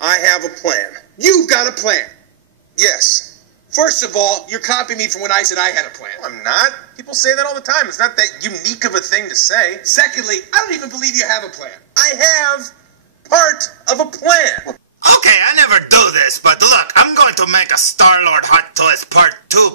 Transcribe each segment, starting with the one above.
I have a plan. You've got a plan. Yes. First of all, you're copying me from when I said I had a plan. No, I'm not. People say that all the time. It's not that unique of a thing to say. Secondly, I don't even believe you have a plan. I have part of a plan. Okay, I never do this, but look, I'm going to make a Star-Lord Hot Toys Part 2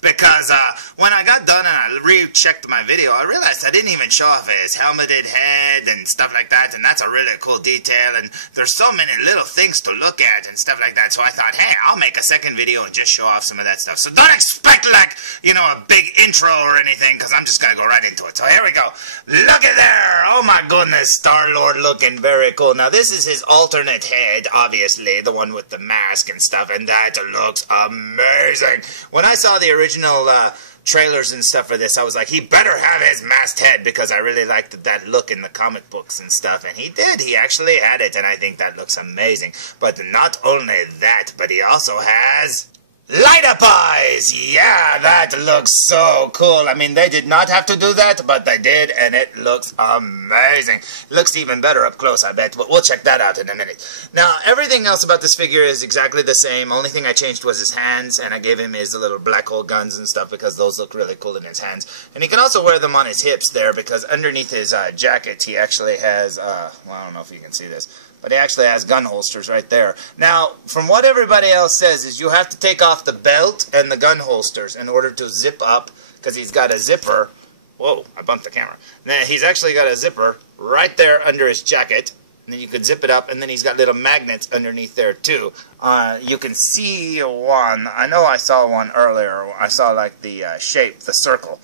because when I got done and I rechecked my video, I realized I didn't even show off his helmeted head and stuff like that, and that's a really cool detail, and there's so many little things to look at and stuff like that, so I thought, hey, I'll make a second video and just show off some of that stuff. So don't expect, like, you know, a big intro or anything, because I'm just going to go right into it. So here we go. Look at there! Oh my goodness, Star-Lord looking very cool. Now, this is his alternate head, obviously, the one with the mask and stuff, and that looks amazing. When I saw the original trailers and stuff for this, I was like, he better have his masked head, because I really liked that look in the comic books and stuff, and he did. He actually had it, and I think that looks amazing. But not only that, but he also has light up eyes! Yeah, that looks so cool. I mean, they did not have to do that, but they did, and it looks amazing. It looks even better up close, I bet, but we'll check that out in a minute. Now, everything else about this figure is exactly the same. Only thing I changed was his hands, and I gave him his little black hole guns and stuff because those look really cool in his hands. And he can also wear them on his hips there, because underneath his jacket, he actually has, well, I don't know if you can see this, but he actually has gun holsters right there. Now, from what everybody else says is you have to take off the belt and the gun holsters in order to zip up, because he's got a zipper. Whoa, I bumped the camera. Now, he's actually got a zipper right there under his jacket, and then you can zip it up, and then he's got little magnets underneath there too. You can see one. I know I saw one earlier. I saw like the shape, the circle.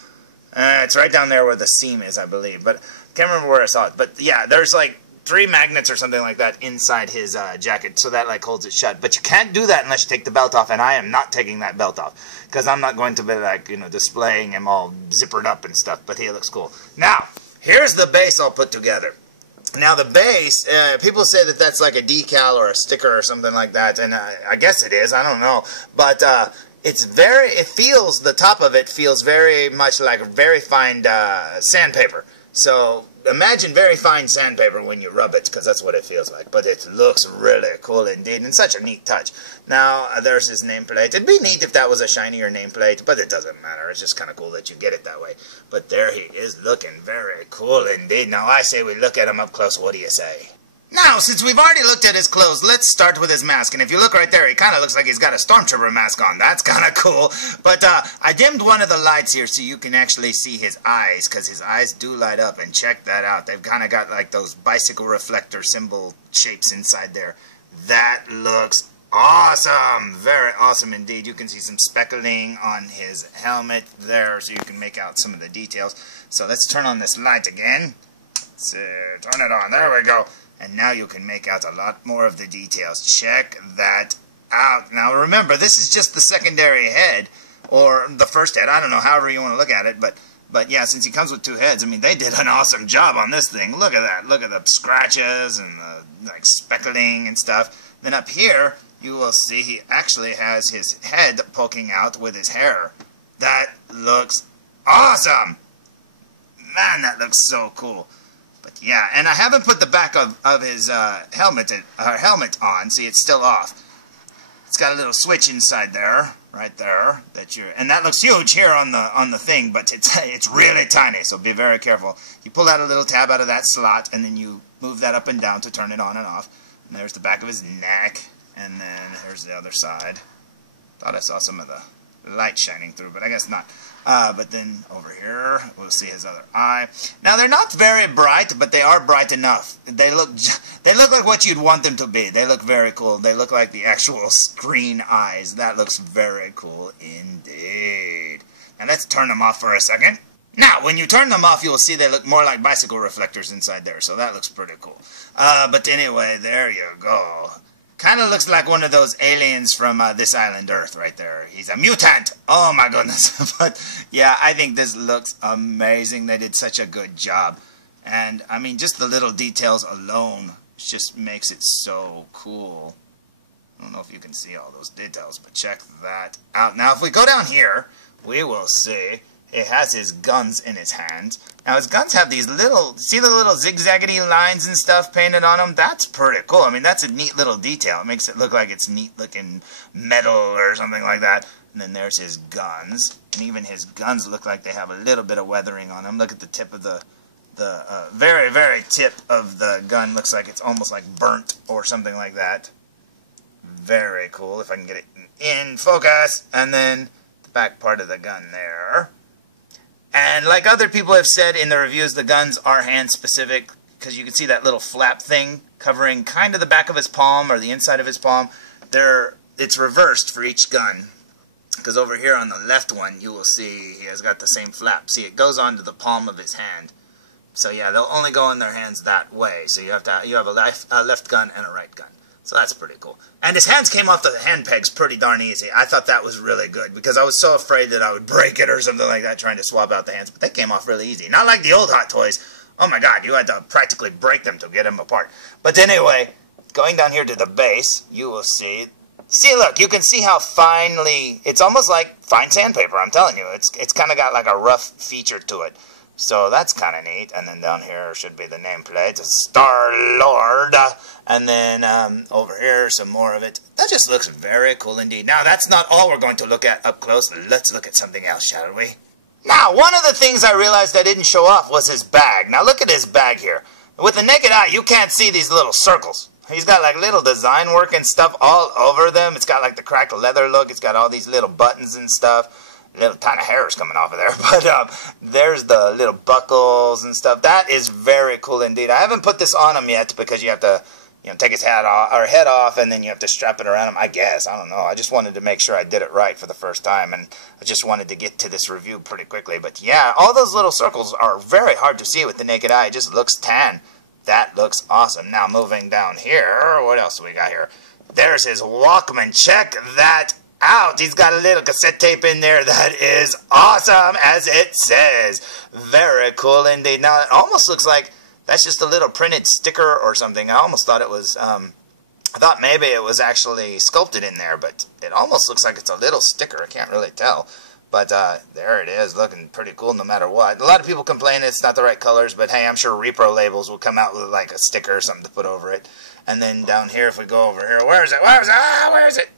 It's right down there where the seam is, I believe, but I can't remember where I saw it. But yeah, there's like 3 magnets or something like that inside his jacket, so that like holds it shut. But you can't do that unless you take the belt off, and I am not taking that belt off, because I'm not going to be like, you know, displaying him all zippered up and stuff, but he looks cool. Now, here's the base all put together. Now the base, people say that that's like a decal or a sticker or something like that, and I guess it is, I don't know, but it feels, the top of it feels very much like very fine sandpaper. So imagine very fine sandpaper when you rub it, because that's what it feels like. But it looks really cool indeed, and such a neat touch. Now, there's his nameplate. It'd be neat if that was a shinier nameplate, but it doesn't matter. It's just kind of cool that you get it that way. But there he is, looking very cool indeed. Now, I say we look at him up close. What do you say? Now, since we've already looked at his clothes, let's start with his mask. And if you look right there, he kind of looks like he's got a Stormtrooper mask on. That's kind of cool. But I dimmed one of the lights here so you can actually see his eyes, because his eyes do light up. And check that out. They've kind of got like those bicycle reflector symbol shapes inside there. That looks awesome. Very awesome indeed. You can see some speckling on his helmet there, so you can make out some of the details. So let's turn on this light again. Let's turn it on. There we go. And now you can make out a lot more of the details. Check that out. Now remember, this is just the secondary head, or the first head. I don't know, however you want to look at it. But yeah, since he comes with 2 heads, I mean, they did an awesome job on this thing. Look at that. Look at the scratches and the like speckling and stuff. Then up here, you will see he actually has his head poking out with his hair. That looks awesome. Man, that looks so cool. But yeah, and I haven't put the back of his helmet on. See, it's still off. It's got a little switch inside there, right there, and that looks huge here on the thing, but it's really tiny, so be very careful. You pull out a little tab out of that slot, and then you move that up and down to turn it on and off. And there's the back of his neck, and then here's the other side. Thought I saw some of the light shining through, but I guess not. But then over here, we'll see his other eye. Now, they're not very bright, but they are bright enough. They look like what you'd want them to be. They look very cool. They look like the actual screen eyes. That looks very cool indeed. Now, let's turn them off for a second. Now, when you turn them off, you'll see they look more like bicycle reflectors inside there, so that looks pretty cool. But anyway, there you go. Kind of looks like one of those aliens from this island Earth right there. He's a mutant! Oh my goodness. But yeah, I think this looks amazing. They did such a good job. And I mean, just the little details alone just makes it so cool. I don't know if you can see all those details, but check that out. Now, if we go down here, we will see he has his guns in his hands. Now his guns have these little, see the little zigzaggedy lines and stuff painted on them? That's pretty cool. I mean, that's a neat little detail. It makes it look like it's neat looking metal or something like that. And then there's his guns. And even his guns look like they have a little bit of weathering on them. Look at the tip of the very, very tip of the gun. Looks like it's almost like burnt or something like that. Very cool, if I can get it in focus. And then the back part of the gun there. And like other people have said in the reviews, the guns are hand-specific, because you can see that little flap thing covering kind of the back of his palm or the inside of his palm. It's reversed for each gun. Because over here on the left one, you will see he has got the same flap. See, it goes onto the palm of his hand. So yeah, they'll only go in their hands that way. So you have a left gun and a right gun. So that's pretty cool. And his hands came off the hand pegs pretty darn easy. I thought that was really good, because I was so afraid that I would break it or something like that trying to swap out the hands. But they came off really easy. Not like the old Hot Toys. Oh my god, you had to practically break them to get them apart. But anyway, going down here to the base, you will see... See, look, you can see how finely... It's almost like fine sandpaper, I'm telling you. It's kind of got like a rough feature to it. So that's kind of neat. And then down here should be the nameplate. Star-Lord. And then over here, some more of it. That just looks very cool indeed. Now, that's not all we're going to look at up close. Let's look at something else, shall we? Now, one of the things I realized I didn't show off was his bag. Now, look at his bag here. With the naked eye, you can't see these little circles. He's got like little design work and stuff all over them. It's got like the cracked leather look. It's got all these little buttons and stuff. Little tiny hairs coming off of there. But there's the little buckles and stuff. That is very cool indeed. I haven't put this on him yet, because you have to, take his head off, and then you have to strap it around him. I guess. I don't know. I just wanted to make sure I did it right for the first time, and I just wanted to get to this review pretty quickly. But yeah, all those little circles are very hard to see with the naked eye. It just looks tan. That looks awesome. Now, moving down here, what else do we got here? There's his Walkman. Check that out. He's got a little cassette tape in there that is awesome, as it says. Very cool indeed. Now, it almost looks like that's just a little printed sticker or something. I almost thought it was, I thought maybe it was actually sculpted in there, but it almost looks like it's a little sticker. I can't really tell. But there it is, looking pretty cool no matter what. A lot of people complain it's not the right colors, but hey, I'm sure repro labels will come out with like a sticker or something to put over it. And then down here, if we go over here, where is it? Where is it? Where is it?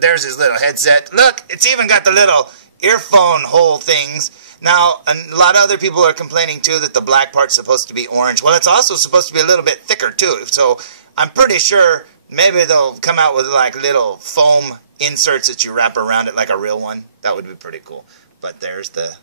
There's his little headset. Look, it's even got the little earphone hole things. Now, a lot of other people are complaining too that the black part's supposed to be orange. Well, it's also supposed to be a little bit thicker too. So I'm pretty sure maybe they'll come out with like little foam inserts that you wrap around it like a real one. That would be pretty cool. But there's the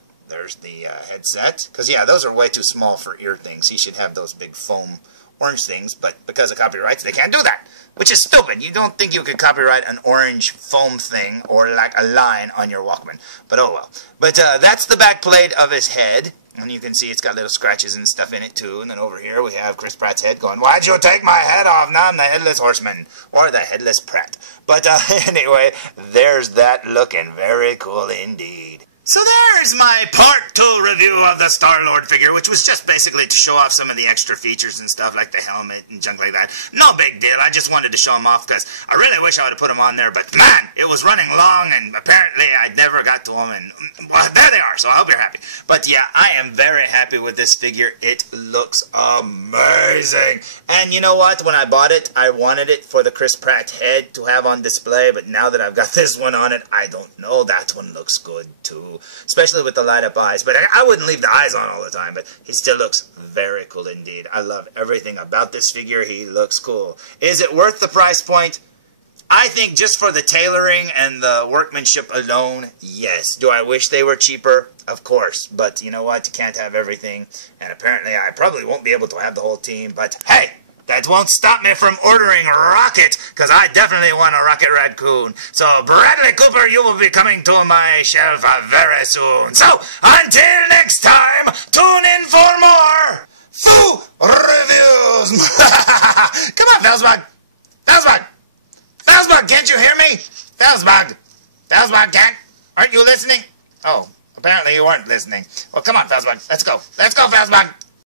headset. Because, yeah, those are way too small for ear things. He should have those big foam orange things. But because of copyrights, they can't do that. Which is stupid. You don't think you could copyright an orange foam thing or like a line on your Walkman. But oh well. But that's the back plate of his head. And you can see it's got little scratches and stuff in it too. And then over here we have Chris Pratt's head going, "Why'd you take my head off? Now I'm the Headless Horseman." Or the Headless Pratt. But anyway, there's that looking very cool indeed. So there's my part 2 review of the Star-Lord figure, which was just basically to show off some of the extra features and stuff, like the helmet and junk like that. No big deal, I just wanted to show him off, because I really wish I would have put him on there, but man, it was running long, and apparently I never got to him, and well, there they are, so I hope you're happy. But yeah, I am very happy with this figure. It looks amazing. And you know what, when I bought it, I wanted it for the Chris Pratt head to have on display, but now that I've got this one on it, I don't know, that one looks good too. Especially with the light-up eyes. But I wouldn't leave the eyes on all the time, but he still looks very cool indeed. I love everything about this figure. He looks cool. Is it worth the price point? I think just for the tailoring and the workmanship alone, yes. Do I wish they were cheaper? Of course. But you know what? You can't have everything. And apparently I probably won't be able to have the whole team. But hey! That won't stop me from ordering Rocket, because I definitely want a Rocket Raccoon. So, Bradley Cooper, you will be coming to my shelf very soon. So, until next time, tune in for more Foo Reviews. Come on, felzbug. Felzbug. Felzbug, can't you hear me? Felzbug. Felzbug, aren't you listening? Oh, apparently you weren't listening. Well, come on, felzbug. Let's go. Let's go, felzbug.